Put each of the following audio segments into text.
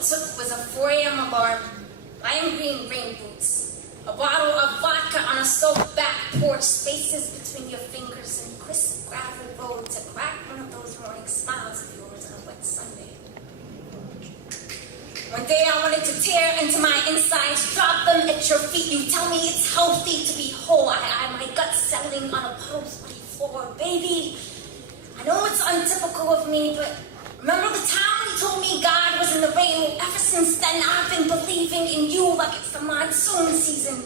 it took was a 4 a.m. alarm, lime green rain boots, a bottle of vodka on a soaked back porch, spaces between your fingers, and crisp gravel road to crack one of those morning smiles of yours on a wet Sunday. One day I wanted to tear into my insides, drop them at your feet. You tell me it's healthy to be whole. My gut settling on a puddle-sweaty floor. Baby, I know it's untypical of me, but remember the time when you told me God was in the rain? Ever since then, I've been believing in you like it's the monsoon season.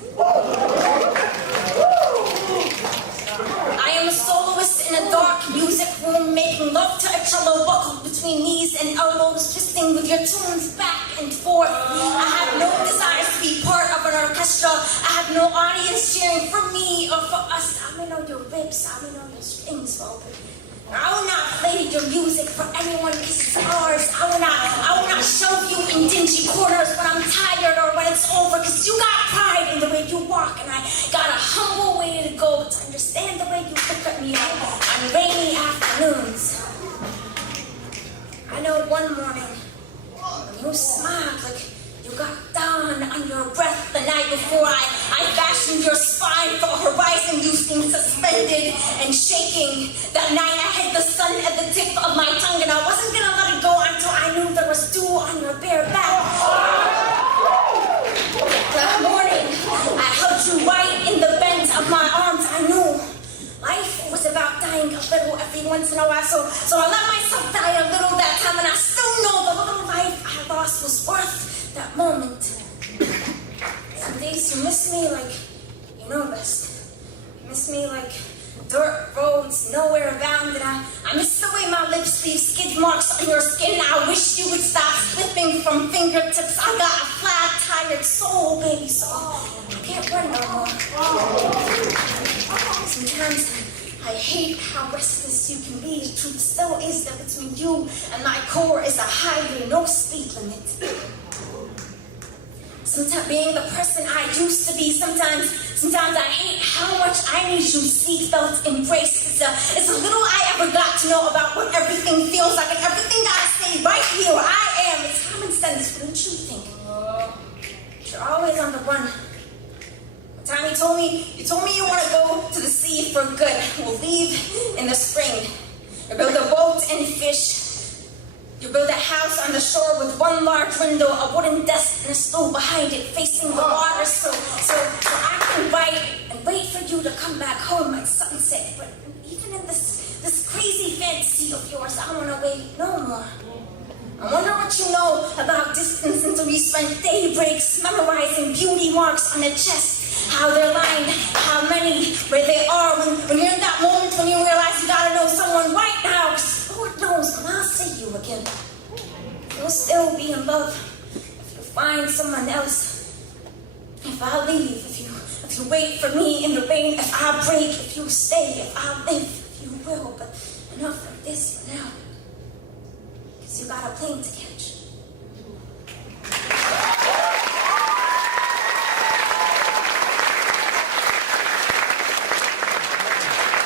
I am a soloist in a dark music room, making love to a cello buckled between knees and elbows, twisting with your tunes back and forth. I have no desires to be part of an orchestra. I have no audience cheering for me or for us. I may know your ribs, I may know your strings, Robert. I will not play your music for anyone because it's ours. I will not shove you in dingy corners when I'm tired or when it's over, because you got pride in the way you walk, and I got a humble way to go to understand the way you look at me on rainy afternoons. I know one morning when you smiled like you got down on your breath the night before I fashioned your spine for a horizon you seemed suspended and shaking. That night I had the sun at the tip of my tongue, and I wasn't gonna let it go until I knew there was dew on your bare back. That morning I held you right in the bend of my arms. I knew life was about dying a little every once in a while, so I let myself die a little that time, and I still know the little life I lost was worth that moment. Some days you miss me like you know best. You miss me like dirt roads, nowhere bound, and I miss the way my lips leave skid marks on your skin. I wish you would stop slipping from fingertips. I got a flat, tired soul, baby, so I can't run no more. Sometimes I hate how restless you can be. The truth still is that between you and my core is a highway, no speed limit. Sometimes being the person I used to be, sometimes I hate how much I need you see felt embraced. It's a little I ever got to know about what everything feels like, and everything I say right here where I am, it's common sense, wouldn't you think? You're always on the run. One time you told me you want to go to the sea for good. We'll leave in the spring. You build a boat and fish. You build a house on the shore with one large window, a wooden desk, and a stool behind it facing the water, so I can write and wait for you to come back home at sunset. But even in this crazy fantasy of yours, I want to wait no more. I wonder what you know about distance until you spend daybreaks memorizing beauty marks on a chest, how they're lined, how many, where they are, when you're in that moment when you realize you gotta know someone right now, because Lord knows when I'll see you again. You'll still be in love if you find someone else. If I leave, if you wait for me in the rain, if I break, if you stay, if I live, if you will. But enough of this for now, because you got a plane to catch.